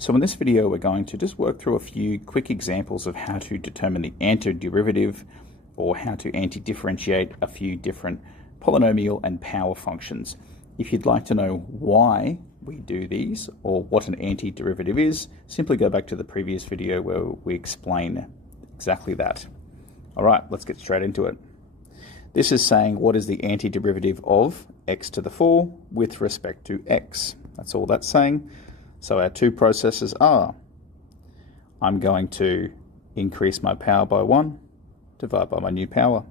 So in this video we're going to just work through a few quick examples of how to determine the antiderivative or how to anti-differentiate a few different polynomial and power functions. If you'd like to know why we do these or what an antiderivative is, simply go back to the previous video where we explain exactly that. Alright, let's get straight into it. This is saying what is the antiderivative of x to the 4 with respect to x. That's all that's saying. So our two processes are, I'm going to increase my power by 1, divide by my new power.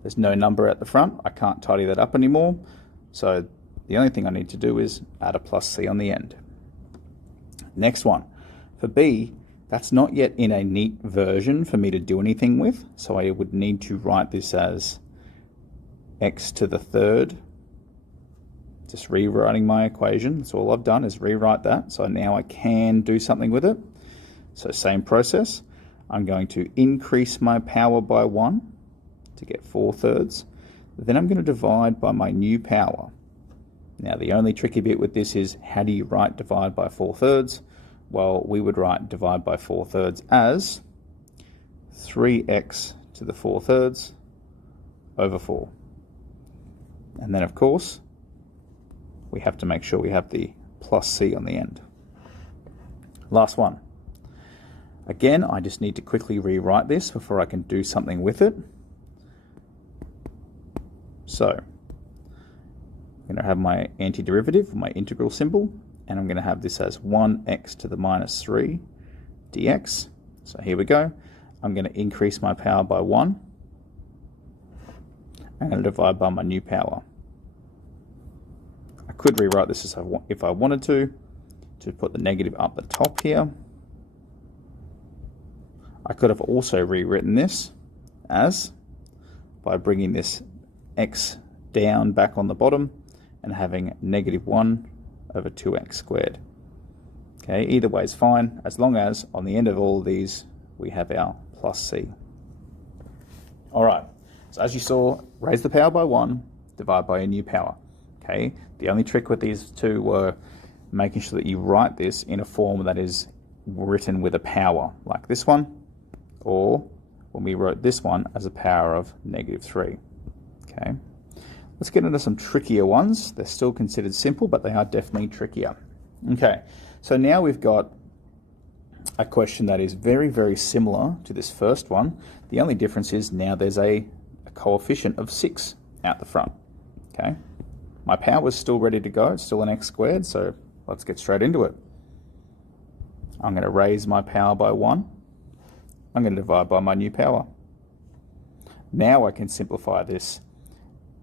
There's no number at the front, I can't tidy that up anymore, so the only thing I need to do is add a plus c on the end. Next one, for b, that's not yet in a neat version for me to do anything with, so I would need to write this as x to the 3rd. Just rewriting my equation. That's all I've done is rewrite that. So now I can do something with it. So same process. I'm going to increase my power by 1 to get 4/3. Then I'm going to divide by my new power. Now the only tricky bit with this is how do you write divide by 4/3? Well, we would write divide by 4/3 as 3x to the 4/3 over 4. And then of course, we have to make sure we have the plus c on the end. Last one. Again, I just need to quickly rewrite this before I can do something with it. So, I'm going to have my antiderivative, my integral symbol, and I'm going to have this as 1x to the minus 3 dx. So here we go. I'm going to increase my power by 1. I'm going to divide by my new power. I could rewrite this as if I wanted to put the negative up the top here. I could have also rewritten this as by bringing this x down back on the bottom and having negative 1 over 2x squared. Okay, either way is fine, as long as on the end of all of these we have our plus c. Alright, so as you saw, raise the power by 1, divide by a new power. Okay, the only trick with these two were making sure that you write this in a form that is written with a power, like this one, or when we wrote this one as a power of -3. Okay, let's get into some trickier ones. They're still considered simple, but they are definitely trickier. Okay, so now we've got a question that is very, very similar to this first one. The only difference is now there's a coefficient of 6 out the front. Okay. My power is still ready to go, it's still an x squared, so let's get straight into it. I'm going to raise my power by 1. I'm going to divide by my new power. Now I can simplify this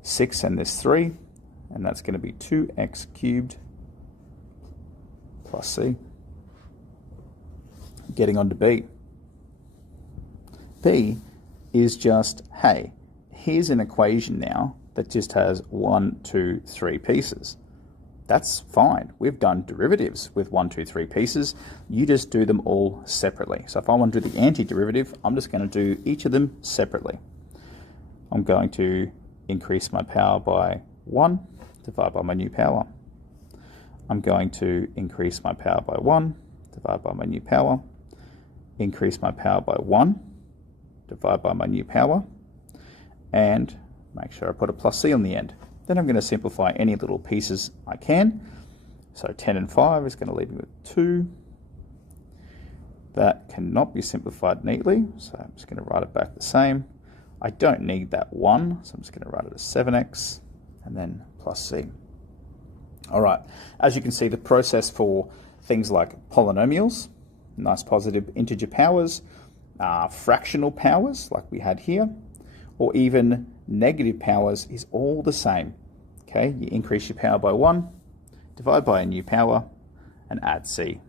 6 and this 3, and that's going to be 2x cubed plus c. Getting on to b. b is just, hey, here's an equation now that just has 1, 2, 3 pieces. That's fine. We've done derivatives with 1, 2, 3 pieces. You just do them all separately. So if I want to do the antiderivative, I'm just going to do each of them separately. I'm going to increase my power by 1, divide by my new power. I'm going to increase my power by 1, divide by my new power. Increase my power by 1, divide by my new power. And make sure I put a plus c on the end. Then I'm going to simplify any little pieces I can. So 10 and 5 is going to leave me with 2. That cannot be simplified neatly, so I'm just going to write it back the same. I don't need that 1, so I'm just going to write it as 7x and then plus c. Alright, as you can see, the process for things like polynomials, nice positive integer powers, fractional powers like we had here, or even negative powers is all the same. Okay, you increase your power by 1, divide by a new power, and add c.